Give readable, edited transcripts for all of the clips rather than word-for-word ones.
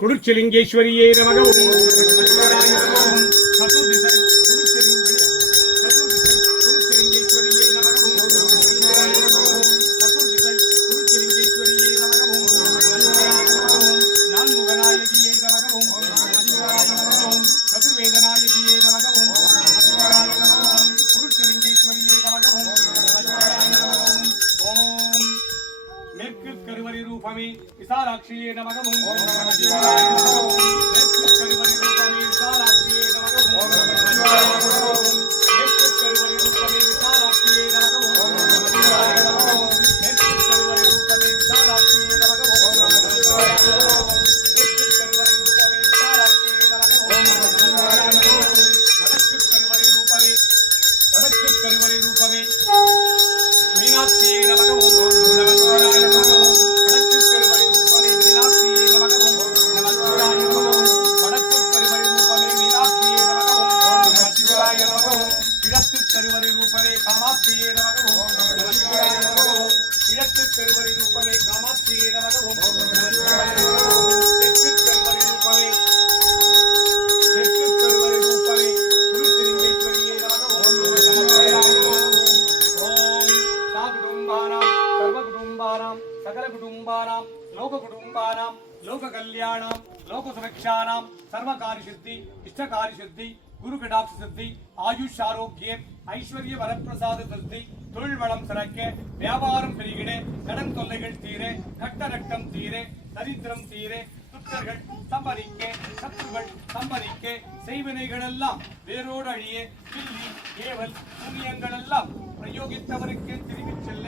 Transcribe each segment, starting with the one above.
குருச்சலிங்கேஸ்வரியே நமக विशालाक्षिये नमः ओम नमः शिवाय करुवरी रूपमे विशालाक्षिये नमः ओम नमः शिवाय करुवरी रूपमे विशालाक्षिये नमः ओम नमः शिवाय करुवरी रूपमे विशालाक्षिये नमः ओम नमः शिवाय करुवरी रूपमे विशालाक्षिये नमः ओम नमः शिवाय करुवरी रूपमे मीनाक्षिये नमः ओम नमः शिवाय கருவறை ரூபமே காமாட்சியே நமக ஓம் நமः சிவாய கிழக்கு கருவறை ரூபமே காமாட்சியே நமக ஓம் நமः சிவாய தெற்கு கருவறை ரூபமே குருத்திலிங்கேஸ்வரியே நமக ஓம் நமः சிவாய ஓம் சாகுடும்பானாம் சர்வகுடும்பானாம் சகலகுடும்பானாம் லோககுடும்பானாம் லோக கல்யாணாம் லோக சுரக்ஷானாம் சர்வகாரி சித்தி இஷ்டகாரி சித்தி குரு கடாட்ச சித்தி ஆயுஷ் ஆரோக்கிய ஐஸ்வர்ய வரப்பிரசாத சித்தி தொழில் வளம் சிறக்க வியாபாரம் பெருகிட கடன் தொல்லைகள் தீர கட்ட ரட்டம் தீர தரித்திரம் தீர துட்டர்கள் சம்பரிக்க சத்துருகள் சம்பரிக்க செய்வினைகள் எல்லாம் வேரோடு அழிய கிள்ளி ஏவல் புண்ணியங்கள் எல்லாம் பிரயோகித்தவருக்கு திரும்பிச் செல்ல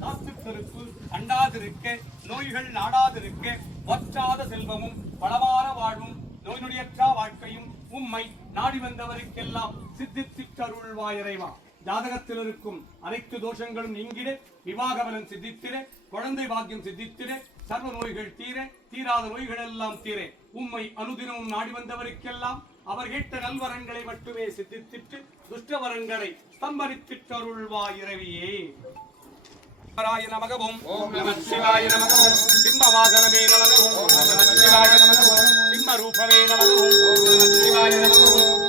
காத்துக்கருப்பு அண்டாதிருக்க நோய்கள் நாடாதிருக்க வற்றாத செல்வமும் பலவார வாழ்வும் நோய் நொடியற்றா வாழ்க்கையும் உம்மை நாடி வந்தவருக்கெல்லாம் சித்தித்திட்டருள்வாய் இறைவா. ஜாதகத்தில் இருக்கும் அனைத்து தோஷங்களும் நீங்கிட விவாக பலன் சித்தித்திட குழந்தை பாக்கியம் சித்தித்திட சர்வ நோய்கள் தீர தீராத நோய்கள் எல்லாம் தீர உம்மை அனுதினமும் நாடி வந்தவருக்கெல்லாம் அவர் கேட்ட நல்வரங்களை மட்டுமே சித்தித்திட்டு துஷ்டவரங்களை ஸ்தம்பரித்திட்டருள்வாய் இறைவியே. நமக ஓம் நமः சிவாய நமக ஓம் சிம்மவாகனமே நமக ஓம் நமः சிவாய நமக ஓம் சிம்ம ரூபமே நமக ஓம் நமः சிவாய நமக ஓம்